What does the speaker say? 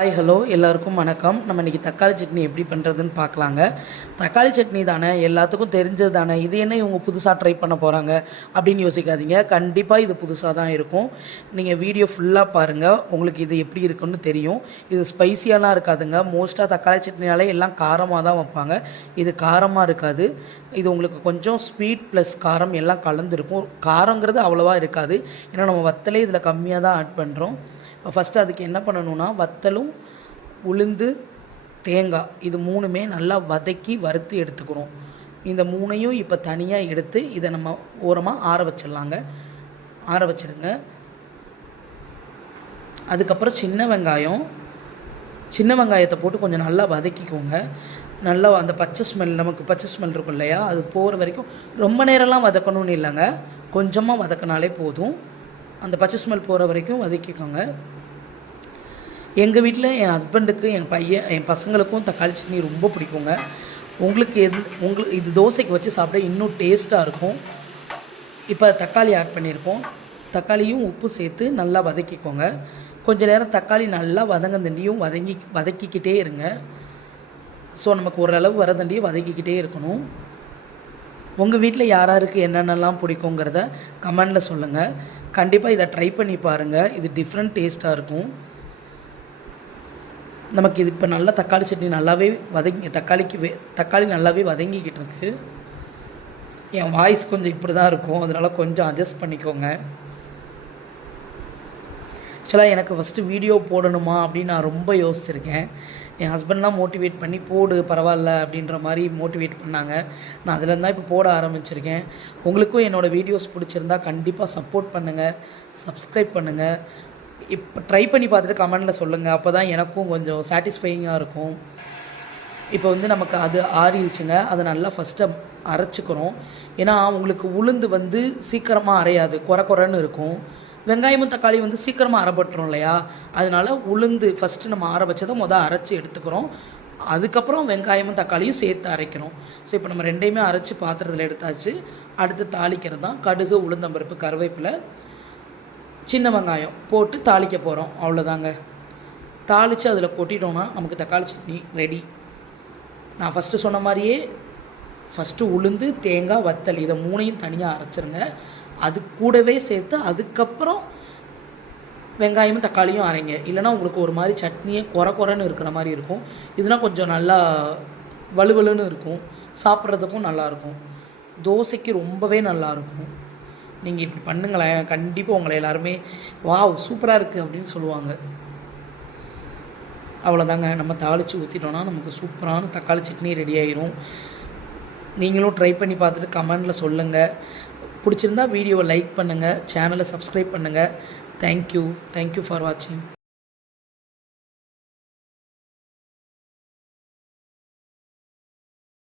Hi hello எல்லாருக்கும் வணக்கம். நம்ம இன்றைக்கி தக்காளி சட்னி எப்படி பண்ணுறதுன்னு பார்க்கலாங்க. தக்காளி சட்னி தானே, எல்லாத்துக்கும் தெரிஞ்சது தானே, இது என்ன இவங்க புதுசாக ட்ரை பண்ண போகிறாங்க அப்படின்னு யோசிக்காதீங்க. கண்டிப்பாக இது புதுசாக தான் இருக்கும். நீங்கள் வீடியோ ஃபுல்லாக பாருங்கள், உங்களுக்கு இது எப்படி இருக்குன்னு தெரியும். இது ஸ்பைசியாலாம் இருக்காதுங்க. மோஸ்ட்டாக தக்காளி சட்னினாலே எல்லாம் காரமாக தான் வைப்பாங்க. இது காரமாக இருக்காது. இது உங்களுக்கு கொஞ்சம் ஸ்வீட் ப்ளஸ் காரம் எல்லாம் கலந்துருக்கும். காரங்கிறது அவ்வளோவா இருக்காது, ஏன்னா நம்ம வத்தலே இதில் கம்மியாக தான் ஆட் பண்ணுறோம். இப்போ ஃபஸ்ட்டு அதுக்கு என்ன பண்ணணுன்னா, வத்தலும் உளுந்து தேங்காய் இது மூணுமே நல்லா வதக்கி வறுத்து எடுத்துக்கணும். இந்த மூணையும் இப்போ தனியாக எடுத்து இதை நம்ம ஓரமாக ஆற வச்சிடலாங்க. ஆற வச்சிடுங்க. அதுக்கப்புறம் சின்ன வெங்காயத்தை போட்டு கொஞ்சம் நல்லா வதக்கிக்கோங்க. நல்லா அந்த நமக்கு பச்சை ஸ்மெல் இருக்கும் இல்லையா, அது போகிற வரைக்கும் ரொம்ப நேரம்லாம் வதக்கணும்னு இல்லைங்க, கொஞ்சமாக வதக்கினாலே போதும். அந்த பச்சை ஸ்மெல் போகிற வரைக்கும் வதக்கிக்கோங்க. எங்கள் வீட்டில் என் ஹஸ்பண்டுக்கு என் பசங்களுக்கும் தக்காளி சட்னி ரொம்ப பிடிக்குங்க. உங்களுக்கு இது தோசைக்கு வச்சு சாப்பிட இன்னும் டேஸ்ட்டாக இருக்கும். இப்போ தக்காளி ஆட் பண்ணியிருக்கோம். தக்காளியும் உப்பு சேர்த்து நல்லா வதக்கிக்கோங்க. கொஞ்சம் நேரம் தக்காளி நல்லா வதங்கந்தண்டியும் வதக்கிக்கிட்டே இருங்க. ஸோ நமக்கு ஓரளவு வரதண்டியும் வதக்கிக்கிட்டே இருக்கணும். உங்கள் வீட்டில் யாராருக்கு என்னென்னலாம் பிடிக்குங்கிறத கமெண்டில் சொல்லுங்கள். கண்டிப்பாக இதை ட்ரை பண்ணி பாருங்கள். இது டிஃப்ரெண்ட் டேஸ்ட்டாக இருக்கும். நமக்கு இது இப்போ நல்லா தக்காளி சட்னி நல்லாவே தக்காளி நல்லாவே வதங்கிக்கிட்டு இருக்கு. என் வாய்ஸ் கொஞ்சம் இப்படி தான் இருக்கும், அதனால் கொஞ்சம் அட்ஜஸ்ட் பண்ணிக்கோங்க. ஆக்சுவலாக எனக்கு ஃபஸ்ட்டு வீடியோ போடணுமா அப்படின்னு நான் ரொம்ப யோசிச்சுருக்கேன். என் ஹஸ்பண்ட்லாம் மோட்டிவேட் பண்ணி போடு பரவாயில்ல அப்படின்ற மாதிரி மோட்டிவேட் பண்ணாங்க. நான் அதில் தான் இப்போ போட ஆரம்பிச்சிருக்கேன். உங்களுக்கும் என்னோடய வீடியோஸ் பிடிச்சிருந்தா கண்டிப்பாக சப்போர்ட் பண்ணுங்கள், சப்ஸ்கிரைப் பண்ணுங்கள். இப்போ ட்ரை பண்ணி பார்த்துட்டு கமெண்டில் சொல்லுங்கள். அப்போ தான் எனக்கும் கொஞ்சம் சாட்டிஸ்ஃபையிங்காக இருக்கும். இப்போ நமக்கு அது ஆறிடுச்சுங்க. அதை நல்லா ஃபஸ்ட்டு அரைச்சிக்கிறோம். ஏன்னா உங்களுக்கு உளுந்து சீக்கிரமாக அரையாது, குறைன்னு இருக்கும். வெங்காயமும் தக்காளி சீக்கிரமாக அரைப்பட்டுரும் இல்லையா, அதனால் உளுந்து ஃபஸ்ட்டு நம்ம ஆற வச்சதை அரைச்சி எடுத்துக்கிறோம். அதுக்கப்புறம் வெங்காயமும் தக்காளியும் சேர்த்து அரைக்கிறோம். ஸோ இப்போ நம்ம ரெண்டையுமே அரைச்சி பாத்திரத்தில் எடுத்தாச்சு. அடுத்து தாளிக்கிறது தான். கடுகு, உளுந்தம்பருப்பு, கருவேப்பிலை, சின்ன வெங்காயம் போட்டு தாளிக்க போகிறோம். அவ்வளோதாங்க. தாளித்து அதில் கொட்டிட்டோன்னா நமக்கு தக்காளி சட்னி ரெடி. நான் ஃபஸ்ட்டு சொன்ன மாதிரியே ஃபஸ்ட்டு உளுந்து தேங்காய் வத்தல் இதை மூணையும் தனியாக அரைச்சிருங்க. அது கூடவே சேர்த்து அதுக்கப்புறம் வெங்காயமும் தக்காளியும் அரைங்க. இல்லைனா உங்களுக்கு ஒரு மாதிரி சட்னியே குறைன்னு இருக்கிற மாதிரி இருக்கும். இதுனால் கொஞ்சம் நல்லா வலுவலுன்னு இருக்கும், சாப்பிட்றதுக்கும் நல்லாயிருக்கும். தோசைக்கு ரொம்பவே நல்லாயிருக்கும். நீங்கள் இப்படி பண்ணுங்களேன், கண்டிப்பாக உங்களை எல்லாருமே வாவ் சூப்பராக இருக்குது அப்படின்னு சொல்லுவாங்க. அவ்வளோதாங்க. நம்ம தாளித்து ஊற்றிட்டோன்னா நமக்கு சூப்பரான தக்காளி சட்னி ரெடி ஆகிரும். நீங்களும் ட்ரை பண்ணி பார்த்துட்டு கமெண்டில் சொல்லுங்கள். பிடிச்சிருந்தா வீடியோவை லைக் பண்ணுங்கள், சேனலை சப்ஸ்கிரைப் பண்ணுங்கள். தேங்க்யூ ஃபார் வாட்சிங்.